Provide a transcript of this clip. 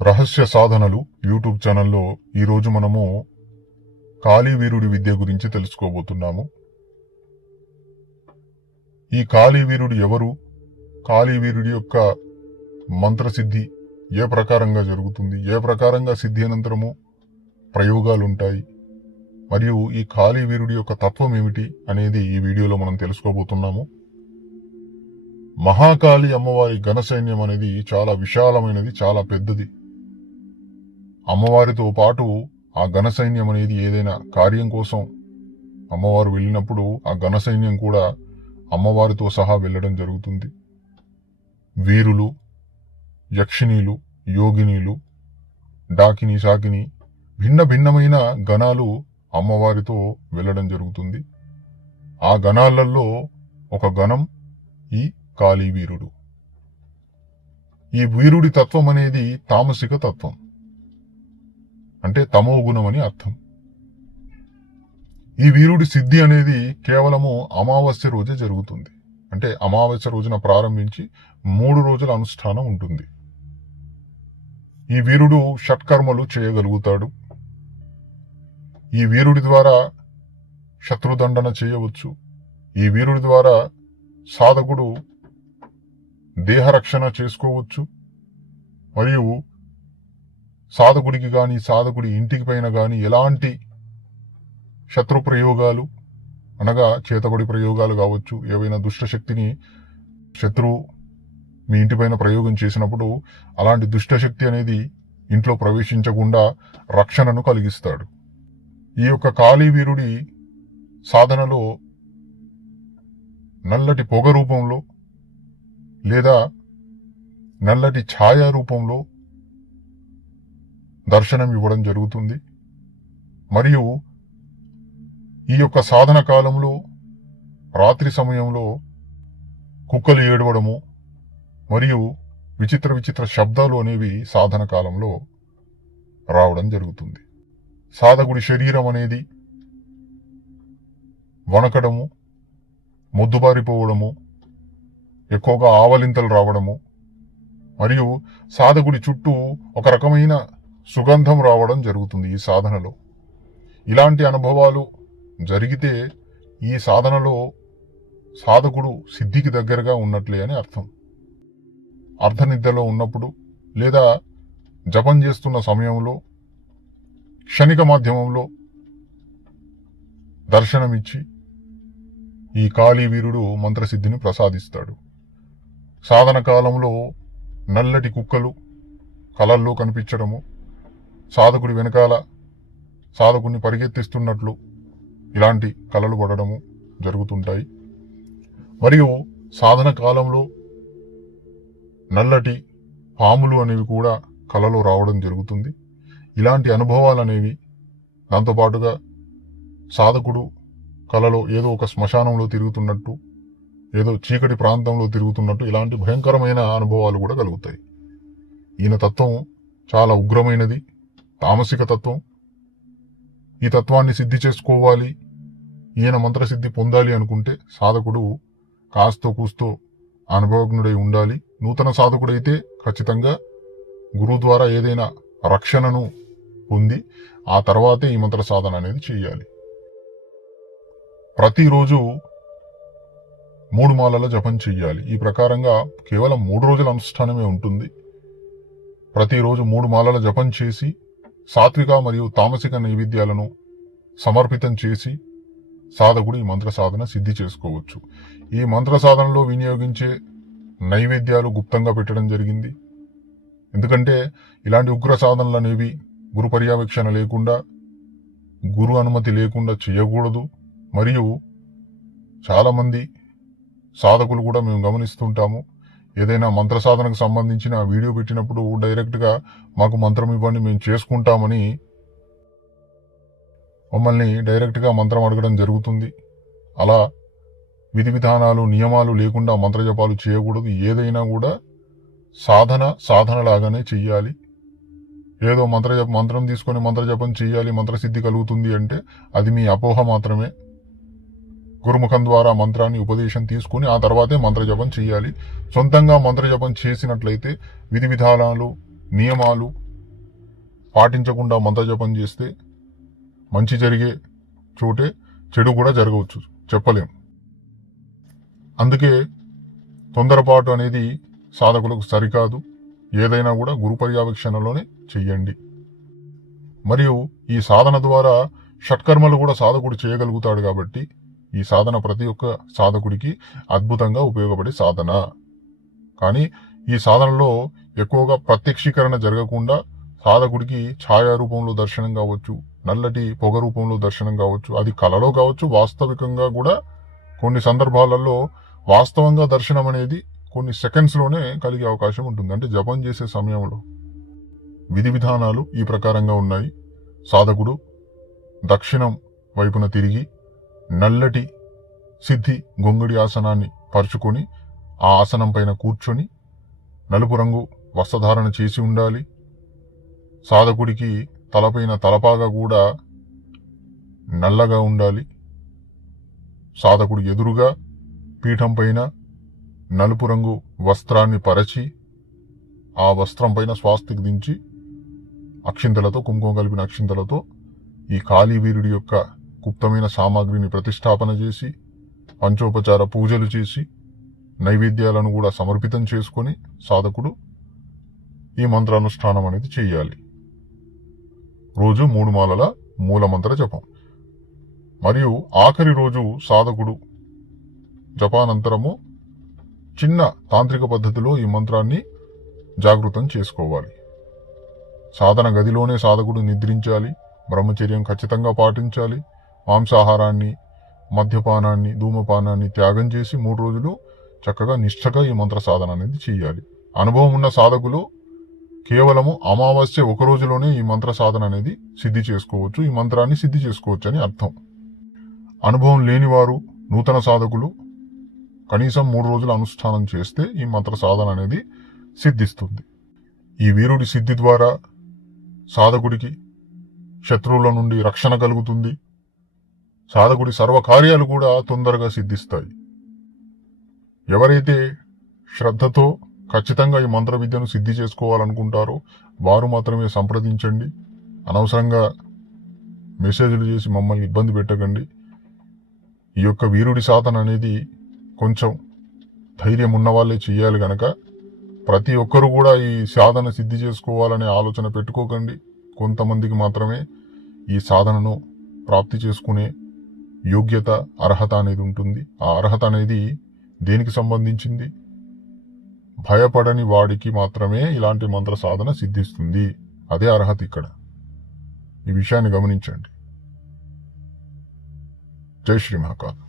రహస్య సాధనలు యూట్యూబ్ ఛానల్లో ఈరోజు మనము కాళీవీరుడి విద్య గురించి తెలుసుకోబోతున్నాము. ఈ కాళీవీరుడు ఎవరు? కాళీవీరుడి యొక్క మంత్రసిద్ధి ఏ ప్రకారంగా జరుగుతుంది? ఏ ప్రకారంగా సిద్ధి అనంతరము ప్రయోగాలు ఉంటాయి మరియు ఈ కాళీవీరుడి యొక్క తత్వం ఏమిటి అనేది ఈ వీడియోలో మనం తెలుసుకోబోతున్నాము. మహాకాళి అమ్మవారి ఘన సైన్యం అనేది చాలా విశాలమైనది చాలా పెద్దది. అమ్మవారితో పాటు ఆ ఘన సైన్యం అనేది ఏదైనా కార్యం కోసం అమ్మవారు వెళ్ళినప్పుడు ఆ ఘన సైన్యం కూడా అమ్మవారితో సహా వెళ్ళడం జరుగుతుంది. వీరులు యక్షిణీలు యోగినీలు డాకిని శాకిని భిన్న భిన్నమైన గణాలు అమ్మవారితో వెళ్ళడం జరుగుతుంది. ఆ గణాలలో ఒక గణం ఈ కాళీవీరుడు ఈ వీరుడి తత్వం అనేది తామసిక తత్వం. అంటే తమో గుణం అని అర్థం. ఈ వీరుడి సిద్ధి అనేది కేవలము అమావాస్య రోజే జరుగుతుంది. అంటే అమావాస్య రోజున ప్రారంభించి మూడు రోజుల అనుష్ఠానం ఉంటుంది. ఈ వీరుడు షట్కర్మలు చేయగలుగుతాడు. ఈ వీరుడి ద్వారా శత్రుదండన చేయవచ్చు. ఈ వీరుడి ద్వారా సాధకుడు దేహరక్షణ చేసుకోవచ్చు. మరియు సాధకుడికి కానీ సాధకుడి ఇంటికి పైన కానీ ఎలాంటి శత్రు ప్రయోగాలు అనగా చేతబడి ప్రయోగాలు కావచ్చు ఏవైనా దుష్టశక్తిని శత్రువు మీ ఇంటిపైన ప్రయోగం చేసినప్పుడు అలాంటి దుష్టశక్తి అనేది ఇంట్లో ప్రవేశించకుండా రక్షణను కలిగిస్తాడు. ఈ యొక్క కాళీవీరుడి సాధనలో నల్లటి పొగ రూపంలో లేదా నల్లటి ఛాయ రూపంలో దర్శనం ఇవ్వడం జరుగుతుంది. మరియు ఈ యొక్క సాధన కాలంలో రాత్రి సమయంలో కుక్కలు ఏడవడము మరియు విచిత్ర విచిత్ర శబ్దాలు అనేవి సాధన కాలంలో రావడం జరుగుతుంది. సాధకుడి శరీరం అనేది వణకడము మొద్దుబారిపోవడము ఎక్కువగా ఆవలింతలు రావడము మరియు సాధకుడి చుట్టూ ఒక రకమైన సుగంధం రావడం జరుగుతుంది ఈ సాధనలో. ఇలాంటి అనుభవాలు జరిగితే ఈ సాధనలో సాధకుడు సిద్ధికి దగ్గరగా ఉన్నట్లే అని అర్థం. అర్ధనిద్రలో ఉన్నప్పుడు లేదా జపం చేస్తున్న సమయంలో క్షణిక మాధ్యమంలో దర్శనమిచ్చి ఈ కాళీవీరుడు మంత్రసిద్ధిని ప్రసాదిస్తాడు. సాధన కాలంలో నల్లటి కుక్కలు కలల్లో కనిపించడము సాధకుడి వెనకాల సాధకుడిని పరిగెత్తిస్తున్నట్లు ఇలాంటి కళలు పడడము జరుగుతుంటాయి. మరియు సాధన కాలంలో నల్లటి పాములు అనేవి కూడా కలలో రావడం జరుగుతుంది. ఇలాంటి అనుభవాలు అనేవి దాంతోపాటుగా సాధకుడు కలలో ఏదో ఒక శ్మశానంలో తిరుగుతున్నట్టు ఏదో చీకటి ప్రాంతంలో తిరుగుతున్నట్టు ఇలాంటి భయంకరమైన అనుభవాలు కూడా కలుగుతాయి. ఈయన తత్వం చాలా ఉగ్రమైనది. తామసిక తత్వం ఈ తత్వాన్ని సిద్ధి చేసుకోవాలి. ఈయన మంత్రసిద్ధి పొందాలి అనుకుంటే సాధకుడు కాస్తో కూస్తో అనుభవజ్ఞుడై ఉండాలి. నూతన సాధకుడైతే ఖచ్చితంగా గురువు ద్వారా ఏదైనా రక్షణను పొంది ఆ తర్వాతే ఈ మంత్ర సాధన అనేది చేయాలి. ప్రతిరోజు మూడు మాలల జపం చెయ్యాలి. ఈ ప్రకారంగా కేవలం మూడు రోజుల అనుష్ఠానమే ఉంటుంది. ప్రతిరోజు మూడు మాలల జపం చేసి సాత్విక మరియు తామసిక నైవేద్యాలను సమర్పితం చేసి సాధకుడు ఈ మంత్ర సాధన సిద్ధి చేసుకోవచ్చు. ఈ మంత్ర సాధనలో వినియోగించే నైవేద్యాలు గుప్తంగా పెట్టడం జరిగింది. ఎందుకంటే ఇలాంటి ఉగ్ర సాధనలు అనేవి గురు పర్యవేక్షణ లేకుండా గురు అనుమతి లేకుండా చేయకూడదు. మరియు చాలామంది సాధకులు కూడా మేము గమనిస్తుంటాము. ఏదైనా మంత్ర సాధనకు సంబంధించిన వీడియో పెట్టినప్పుడు డైరెక్ట్గా మాకు మంత్రం ఇవ్వండి మేము చేసుకుంటామని మమ్మల్ని డైరెక్ట్గా మంత్రం అడగడం జరుగుతుంది. అలా విధి విధానాలు నియమాలు లేకుండా మంత్రజపాలు చేయకూడదు. ఏదైనా కూడా సాధన సాధన లాగానే చెయ్యాలి. ఏదో మంత్రజప మంత్రం తీసుకొని మంత్రజపం చేయాలి మంత్రసిద్ధి కలుగుతుంది అంటే అది మీ అపోహ మాత్రమే. గురుముఖం ద్వారా మంత్రాన్ని ఉపదేశం తీసుకుని ఆ తర్వాతే మంత్రజపం చేయాలి. సొంతంగా మంత్రజపం చేసినట్లయితే విధి విధానాలు నియమాలు పాటించకుండా మంత్ర జపం చేస్తే మంచి జరిగే చోటే చెడు కూడా జరగవచ్చు. చెప్పలేం. అందుకే తొందరపాటు అనేది సాధకులకు సరికాదు. ఏదైనా కూడా గురు పర్యవేక్షణలోనే చెయ్యండి. మరియు ఈ సాధన ద్వారా షట్కర్మలు కూడా సాధకుడు చేయగలుగుతాడు కాబట్టి ఈ సాధన ప్రతి ఒక్క సాధకుడికి అద్భుతంగా ఉపయోగపడే సాధన. కానీ ఈ సాధనలో ఎక్కువగా ప్రత్యక్షీకరణ జరగకుండా సాధకుడికి ఛాయా రూపంలో దర్శనం కావచ్చు నల్లటి పొగ రూపంలో దర్శనం కావచ్చు అది కలలో కావచ్చు వాస్తవికంగా కూడా కొన్ని సందర్భాలలో వాస్తవంగా దర్శనం అనేది కొన్ని సెకండ్స్లోనే కలిగే అవకాశం ఉంటుంది. అంటే జపం చేసే సమయంలో విధి విధానాలు ఈ ప్రకారంగా ఉన్నాయి. సాధకుడు దక్షిణం వైపున తిరిగి నల్లటి సిద్ధి గొంగడి ఆసనాన్ని పరుచుకొని ఆ ఆసనం పైన కూర్చొని నలుపు రంగు వస్త్రధారణ చేసి ఉండాలి. సాధకుడికి తలపైన తలపాగా కూడా నల్లగా ఉండాలి. సాధకుడు ఎదురుగా పీఠం పైన నలుపు రంగు వస్త్రాన్ని పరచి ఆ వస్త్రం పైన స్వాస్తికి దించి అక్షింతలతో కుంకుమ కలిపిన అక్షింతలతో ఈ కాళీవీరుడి యొక్క గుప్తమైన సామాగ్రిని ప్రతిష్టాపన చేసి పంచోపచార పూజలు చేసి నైవేద్యాలను కూడా సమర్పితం చేసుకొని సాధకుడు ఈ మంత్రానుష్ఠానం అనేది చేయాలి. రోజు మూడు మాలల మూలమంత్ర జపం. మరియు ఆఖరి రోజు సాధకుడు జపానంతరము చిన్న తాంత్రిక పద్ధతిలో ఈ మంత్రాన్ని జాగృతం చేసుకోవాలి. సాధన గదిలోనే సాధకుడు నిద్రించాలి బ్రహ్మచర్యం ఖచ్చితంగా పాటించాలి మాంసాహారాన్ని మద్యపానాన్ని ధూమపానాన్ని త్యాగం చేసి మూడు రోజులు చక్కగా నిష్ఠగా ఈ మంత్ర సాధన అనేది చేయాలి. అనుభవం ఉన్న సాధకులు కేవలము అమావాస్య ఒక రోజులోనే ఈ మంత్ర సాధన అనేది సిద్ధి చేసుకోవచ్చు ఈ మంత్రాన్ని సిద్ధి చేసుకోవచ్చు అని అర్థం. అనుభవం లేనివారు నూతన సాధకులు కనీసం మూడు రోజులు అనుష్ఠానం చేస్తే ఈ మంత్ర సాధన అనేది సిద్ధిస్తుంది. ఈ వీరుడి సిద్ధి ద్వారా సాధకుడికి శత్రువుల నుండి రక్షణ కలుగుతుంది. సాధకుడి సర్వకార్యాలు కూడా తొందరగా సిద్ధిస్తాయి. ఎవరైతే శ్రద్ధతో ఖచ్చితంగా ఈ మంత్ర విద్యను సిద్ధి చేసుకోవాలనుకుంటారో వారు మాత్రమే సంప్రదించండి. అనవసరంగా మెసేజ్లు చేసి మమ్మల్ని ఇబ్బంది పెట్టకండి. ఈ యొక్క వీరుడి సాధన అనేది కొంచెం ధైర్యం ఉన్న వాళ్ళే చేయాలి గనక. ప్రతి ఒక్కరు కూడా ఈ సాధన సిద్ధి చేసుకోవాలనే ఆలోచన పెట్టుకోకండి. కొంతమందికి మాత్రమే ఈ సాధనను ప్రాప్తి చేసుకునే యోగ్యత అర్హత అనేది ఉంటుంది. ఆ అర్హత అనేది దేనికి సంబంధించింది? భయపడని వాడికి మాత్రమే ఇలాంటి మంత్ర సాధన సిద్ధిస్తుంది. అదే అర్హత ఇక్కడ. ఈ విషయాన్ని గమనించండి. జై శ్రీ మహాకాల్